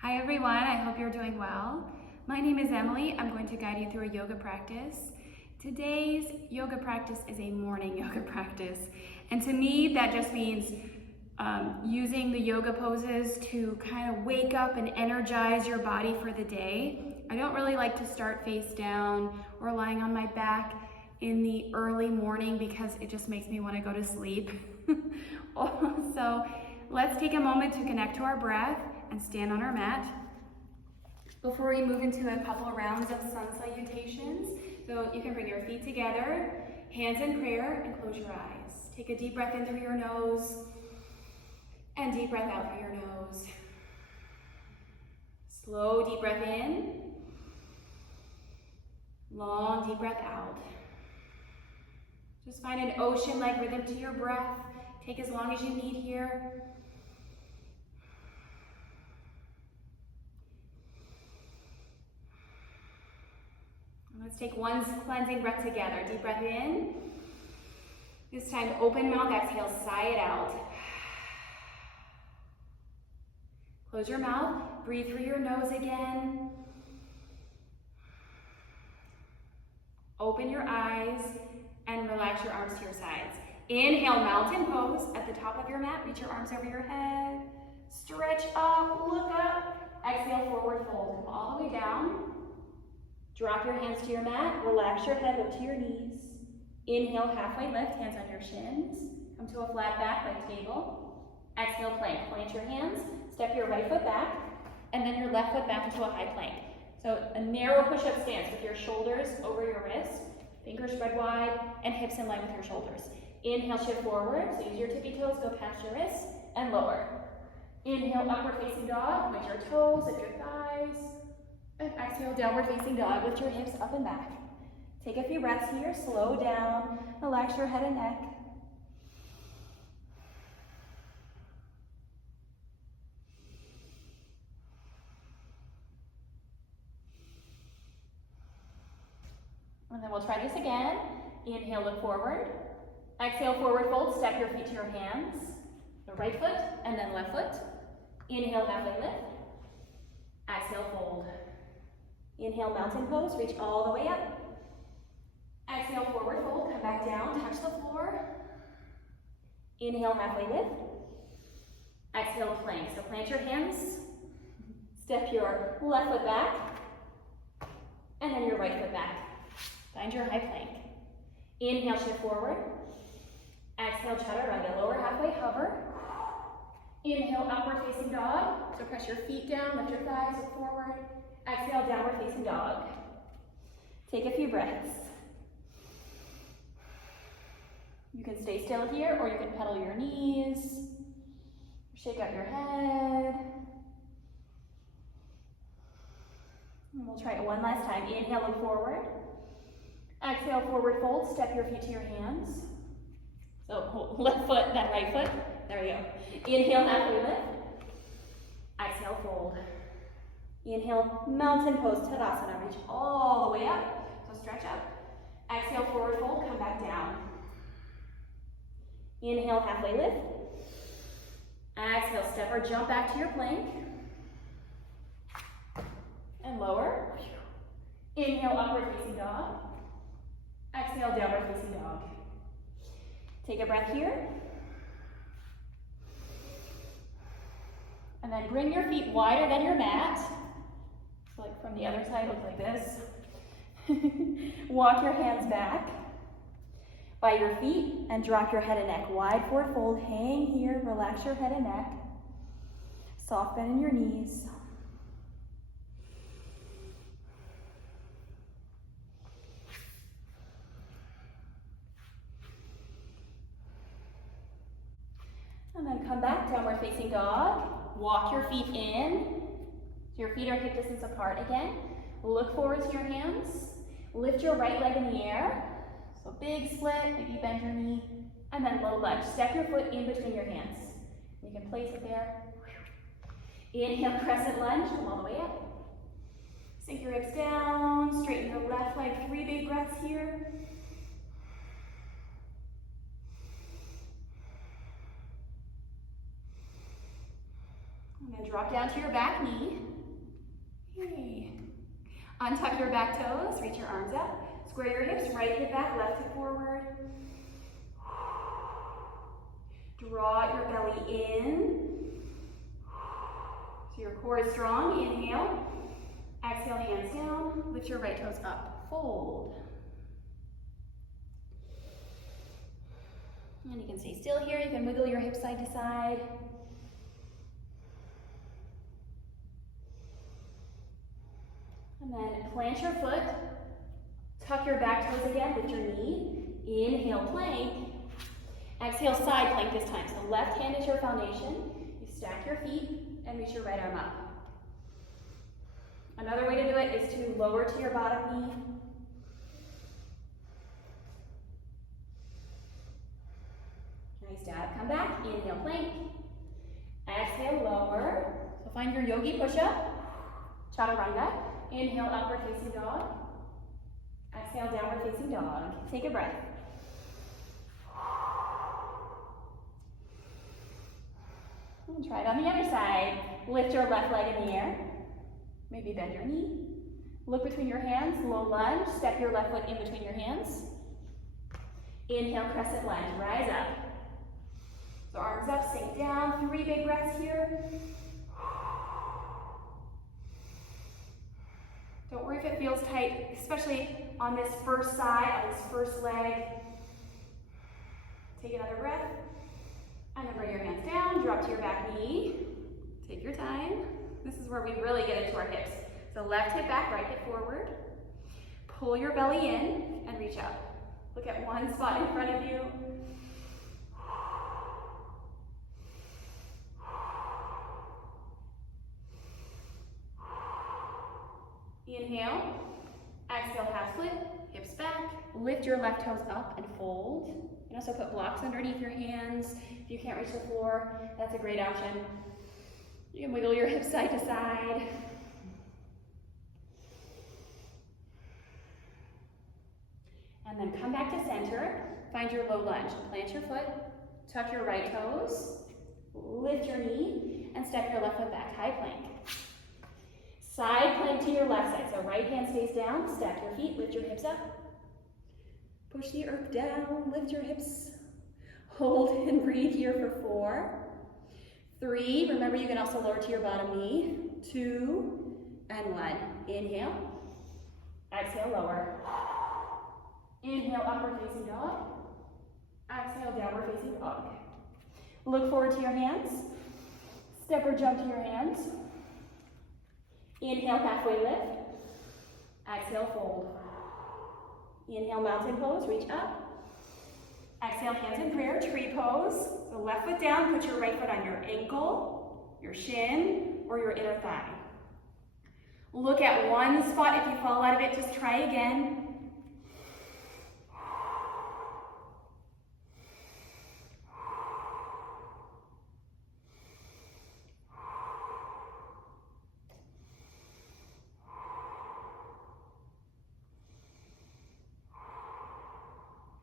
Hi everyone, I hope you're doing well. My name is Emily. I'm going to guide you through a yoga practice. Today's yoga practice is a morning yoga practice. And to me, that just means using the yoga poses to kind of wake up and energize your body for the day. I don't really like to start face down or lying on my back in the early morning because it just makes me want to go to sleep. So let's take a moment to connect to our breath and stand on our mat. Before we move into a couple of rounds of sun salutations, so you can bring your feet together, hands in prayer, and close your eyes. Take a deep breath in through your nose, and deep breath out through your nose. Slow deep breath in, long deep breath out. Just find an ocean-like rhythm to your breath. Take as long as you need here. Let's take one cleansing breath together. Deep breath in. This time, open mouth, exhale, sigh it out. Close your mouth, breathe through your nose again. Open your eyes and relax your arms to your sides. Inhale, mountain pose. At the top of your mat, reach your arms over your head. Stretch up, look up. Exhale, forward fold. Come all the way down. Drop your hands to your mat, relax your head, look to your knees. Inhale, halfway lift, hands on your shins. Come to a flat back like table. Exhale, plank. Plant your hands, step your right foot back, and then your left foot back into a high plank. So a narrow push-up stance with your shoulders over your wrists, fingers spread wide, and hips in line with your shoulders. Inhale, shift forward, so use your tippy toes, go past your wrists, and lower. Inhale, upward facing dog, with your toes, lift your thighs. And exhale, downward facing dog, lift your hips up and back. Take a few breaths here, slow down, relax your head and neck. And then we'll try this again. Inhale, look forward. Exhale, forward fold, step your feet to your hands. The right foot and then left foot. Inhale, halfway lift. Exhale, fold. Inhale, mountain pose, reach all the way up. Exhale, forward fold, come back down, touch the floor. Inhale, halfway lift. Exhale, plank. So plant your hands, step your left foot back, and then your right foot back. Find your high plank. Inhale, shift forward. Exhale, chaturanga, lower halfway hover. Inhale, upward facing dog. So press your feet down, lift your thighs, look forward. Exhale, downward facing dog. Take a few breaths. You can stay still here, or you can pedal your knees. Shake out your head. And we'll try it one last time. Inhale, look forward. Exhale, forward fold. Step your feet to your hands. So left foot, then right foot. There we go. Inhale, halfway lift. Exhale, fold. Inhale, mountain pose, Tadasana. Reach all the way up. So stretch up. Exhale, forward fold, come back down. Inhale, halfway lift. Exhale, step or jump back to your plank. And lower. Inhale, upward facing dog. Exhale, downward facing dog. Take a breath here. And then bring your feet wider than your mat. So like from the other side, look like this. Walk your hands back by your feet and drop your head and neck. Wide forward fold, hang here, relax your head and neck. Soft bend in your knees. And then come back, downward facing dog. Walk your feet in. So your feet are hip distance apart again. Look forward to your hands. Lift your right leg in the air. So big split, maybe bend your knee. And then low lunge. Step your foot in between your hands. You can place it there. Inhale, crescent lunge, come all the way up. Sink your hips down, straighten your left leg, 3 big breaths here. And then drop down to your back knee. Okay. Untuck your back toes, reach your arms up. Square your hips, right hip back, left hip forward. Draw your belly in. So your core is strong. Inhale. Exhale, hands down. Lift your right toes up. Fold. And you can stay still here. You can wiggle your hips side to side. And then plant your foot. Tuck your back toes again, lift your knee. Inhale, plank. Exhale, side plank this time. So left hand is your foundation. You stack your feet and reach your right arm up. Another way to do it is to lower to your bottom knee. Nice job. Come back. Inhale, plank. Exhale, lower. So find your yogi push-up. Chaturanga. Inhale, upward facing dog. Exhale, downward facing dog. Take a breath. And try it on the other side. Lift your left leg in the air. Maybe bend your knee. Look between your hands, low lunge. Step your left foot in between your hands. Inhale, crescent lunge, rise up. So arms up, sink down. 3 big breaths here. Don't worry if it feels tight, especially on this first side, on this first leg. Take another breath. And then bring your hands down, drop to your back knee. Take your time. This is where we really get into our hips. So left hip back, right hip forward. Pull your belly in and reach up. Look at one spot in front of you. Inhale. Exhale, half split, hips back. Lift your left toes up and fold. You can also put blocks underneath your hands. If you can't reach the floor, that's a great option. You can wiggle your hips side to side. And then come back to center. Find your low lunge. Plant your foot, tuck your right toes, lift your knee, and step your left foot back. High plank. Side plank to your left side. So right hand stays down, stack your feet, lift your hips up. Push the earth down, lift your hips. Hold and breathe here for 4, 3. Remember, you can also lower to your bottom knee. 2 and 1. Inhale. Exhale, lower. Inhale, upward facing dog. Exhale, downward facing dog. Look forward to your hands. Step or jump to your hands. Inhale, halfway lift. Exhale, fold. Inhale, mountain pose, reach up. Exhale, hands in prayer, tree pose. So left foot down, put your right foot on your ankle, your shin, or your inner thigh. Look at one spot. If you fall out of it, just try again.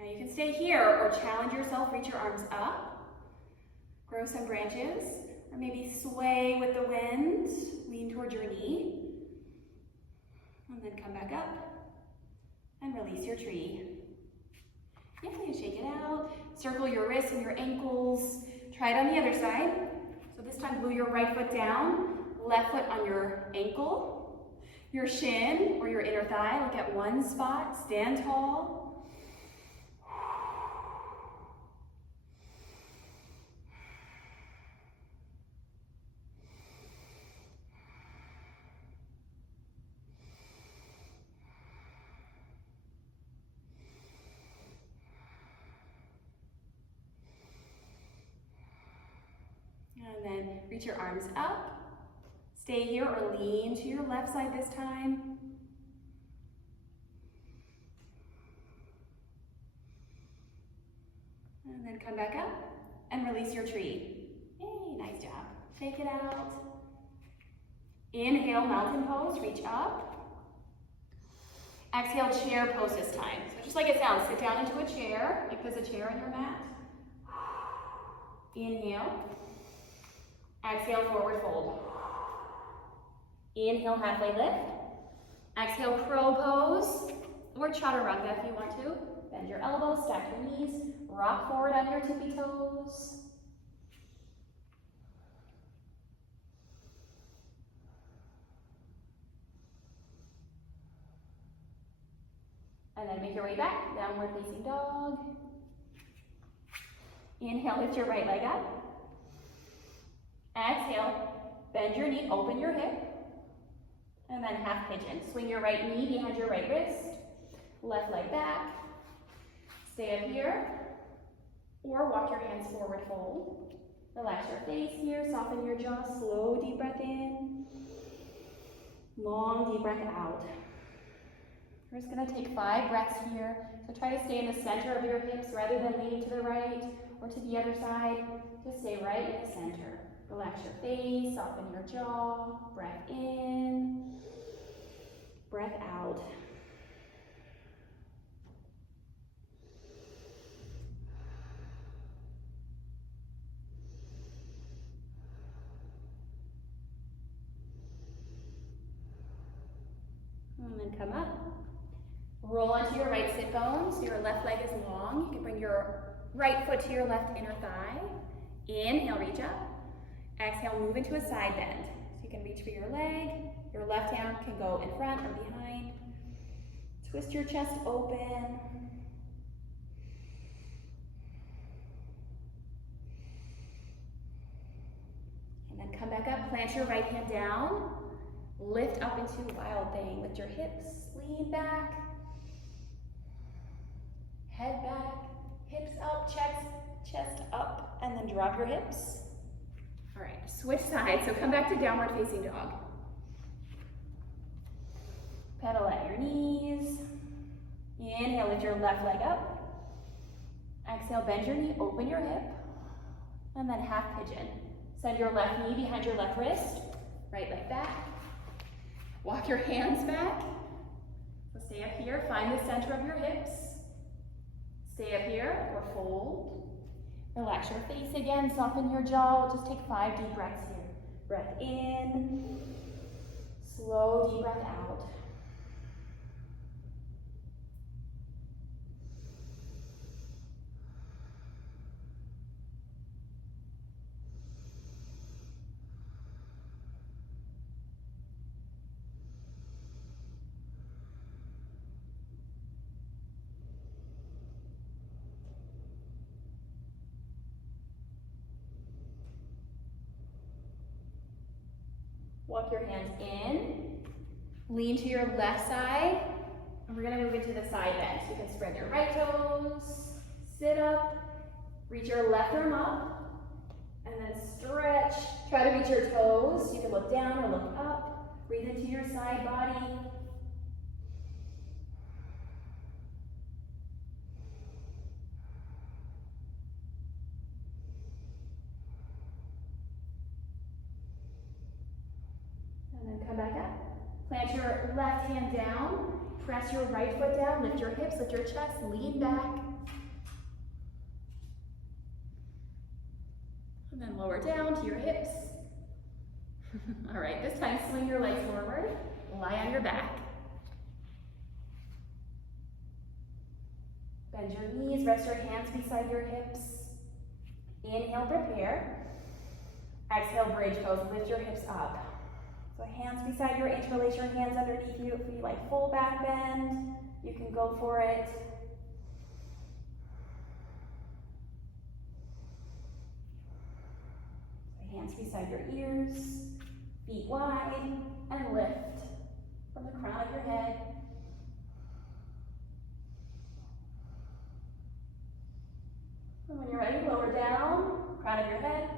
You can stay here or challenge yourself, reach your arms up, grow some branches, or maybe sway with the wind, lean towards your knee, and then come back up and release your tree. Yeah, you shake it out, circle your wrists and your ankles, try it on the other side. So this time glue your right foot down, left foot on your ankle, your shin or your inner thigh. Look at one spot, stand tall. And then reach your arms up. Stay here or lean to your left side this time. And then come back up and release your tree. Yay, nice job. Shake it out. Inhale, mountain pose, reach up. Exhale, chair pose this time. So just like it sounds, sit down into a chair, like there's a chair on your mat. Inhale. Exhale, forward fold. Inhale, halfway lift. Exhale, crow pose, or chaturanga if you want to. Bend your elbows, stack your knees, rock forward on your tippy toes. And then make your way back, downward facing dog. Inhale, lift your right leg up. Exhale, bend your knee, open your hip. And then half pigeon. Swing your right knee behind your right wrist. Left leg back. Stay up here. Or walk your hands forward, fold. Relax your face here, soften your jaw, slow deep breath in. Long deep breath out. We're just gonna take 5 breaths here. So try to stay in the center of your hips rather than leaning to the right or to the other side. Just stay right in the center. Relax your face, soften your jaw. Breath in, breath out. And then come up. Roll onto your right sit bone, so your left leg is long. You can bring your right foot to your left inner thigh. Inhale, reach up. Exhale, move into a side bend. So you can reach for your leg. Your left hand can go in front or behind. Twist your chest open. And then come back up, plant your right hand down. Lift up into wild thing. Lift your hips, lean back. Head back, hips up, chest up, and then drop your hips. All right, switch sides. So come back to downward facing dog. Pedal at your knees. Inhale, lift your left leg up. Exhale, bend your knee, open your hip. And then half pigeon. Send your left knee behind your left wrist. Right leg back. Walk your hands back. So stay up here, find the center of your hips. Stay up here or fold. Relax your face again, soften your jaw. Just take 5 deep breaths here. Breath in, slow deep breath out. Walk your hands in, lean to your left side, and we're gonna move into the side bend. So you can spread your right toes, sit up, reach your left arm up, and then stretch. Try to reach your toes. You can look down or look up. Breathe into your side body. Come back up. Plant your left hand down. Press your right foot down. Lift your hips, lift your chest, lean back. And then lower down to your hips. All right, this time swing your legs forward. Lie on your back. Bend your knees, rest your hands beside your hips. Inhale, prepare. Exhale, bridge pose. Lift your hips up. So hands beside your interlace your hands underneath you. If you like full back bend, you can go for it. So hands beside your ears, feet wide, and lift from the crown of your head. And when you're ready, lower down, crown of your head,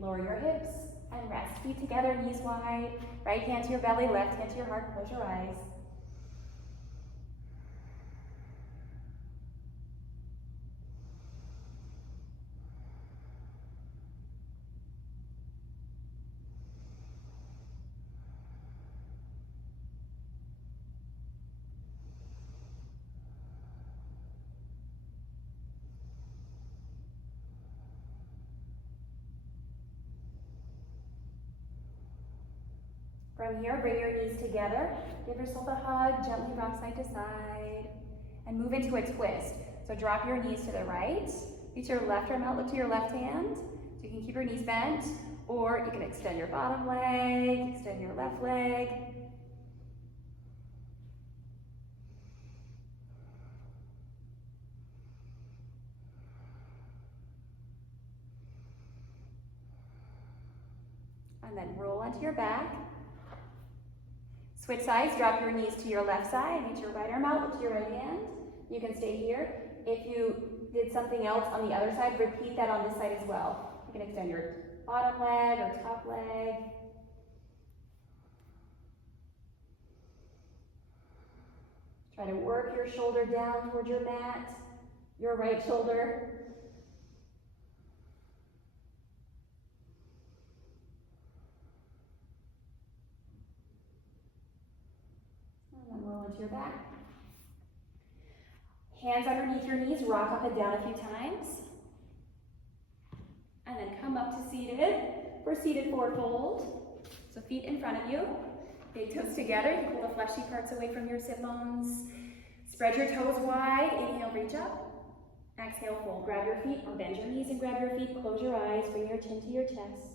lower your hips, and rest. Feet together, knees wide. Right hand to your belly, left hand to your heart. Close your eyes. From here, bring your knees together. Give yourself a hug, gently rock side to side, and move into a twist. So drop your knees to the right, reach your left arm out, look to your left hand. So you can keep your knees bent, or you can extend your bottom leg, extend your left leg. And then roll onto your back. Switch sides, drop your knees to your left side, reach your right arm out, look to your right hand. You can stay here. If you did something else on the other side, repeat that on this side as well. You can extend your bottom leg or top leg. Try to work your shoulder down toward your mat, your right shoulder. And then roll into your back. Hands underneath your knees, rock up and down a few times. And then come up to seated for seated forward fold. So feet in front of you, big toes together. You pull the fleshy parts away from your sit bones. Spread your toes wide. Inhale, reach up. Exhale, fold. Grab your feet or bend your knees and grab your feet. Close your eyes. Bring your chin to your chest.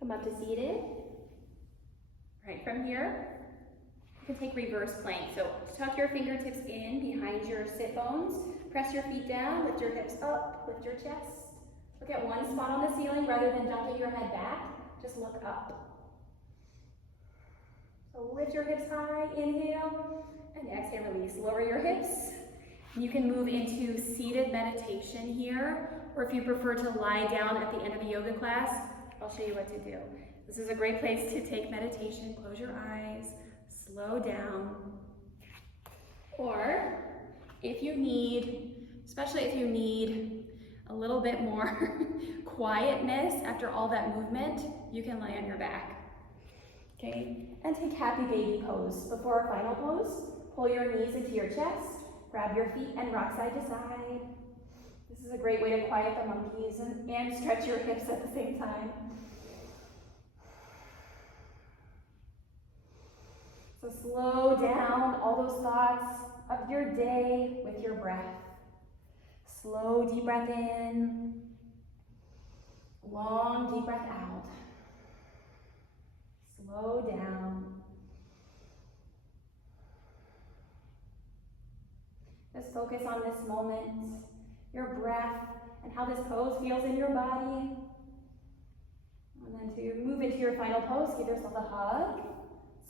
Come up to seated. Right, from here, you can take reverse plank. So tuck your fingertips in behind your sit bones. Press your feet down, lift your hips up, lift your chest. Look at one spot on the ceiling rather than jumping your head back. Just look up. So lift your hips high, inhale, and exhale, release. Lower your hips. You can move into seated meditation here, or if you prefer to lie down at the end of the yoga class, I'll show you what to do. This is a great place to take meditation. Close your eyes, slow down. Or if you need, especially if you need a little bit more quietness after all that movement, you can lie on your back. Okay, and take happy baby pose. Before our final pose, pull your knees into your chest, grab your feet and rock side to side. This is a great way to quiet the monkeys and stretch your hips at the same time. So slow down all those thoughts of your day with your breath. Slow, deep breath in. Long, deep breath out. Slow down. Just focus on this moment, your breath, and how this pose feels in your body. And then to move into your final pose, give yourself a hug.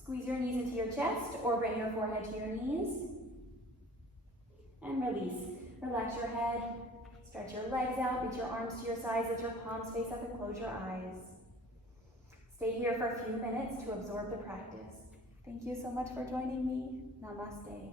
Squeeze your knees into your chest or bring your forehead to your knees. And release. Relax your head. Stretch your legs out. Reach your arms to your sides. Let your palms face up and close your eyes. Stay here for a few minutes to absorb the practice. Thank you so much for joining me. Namaste.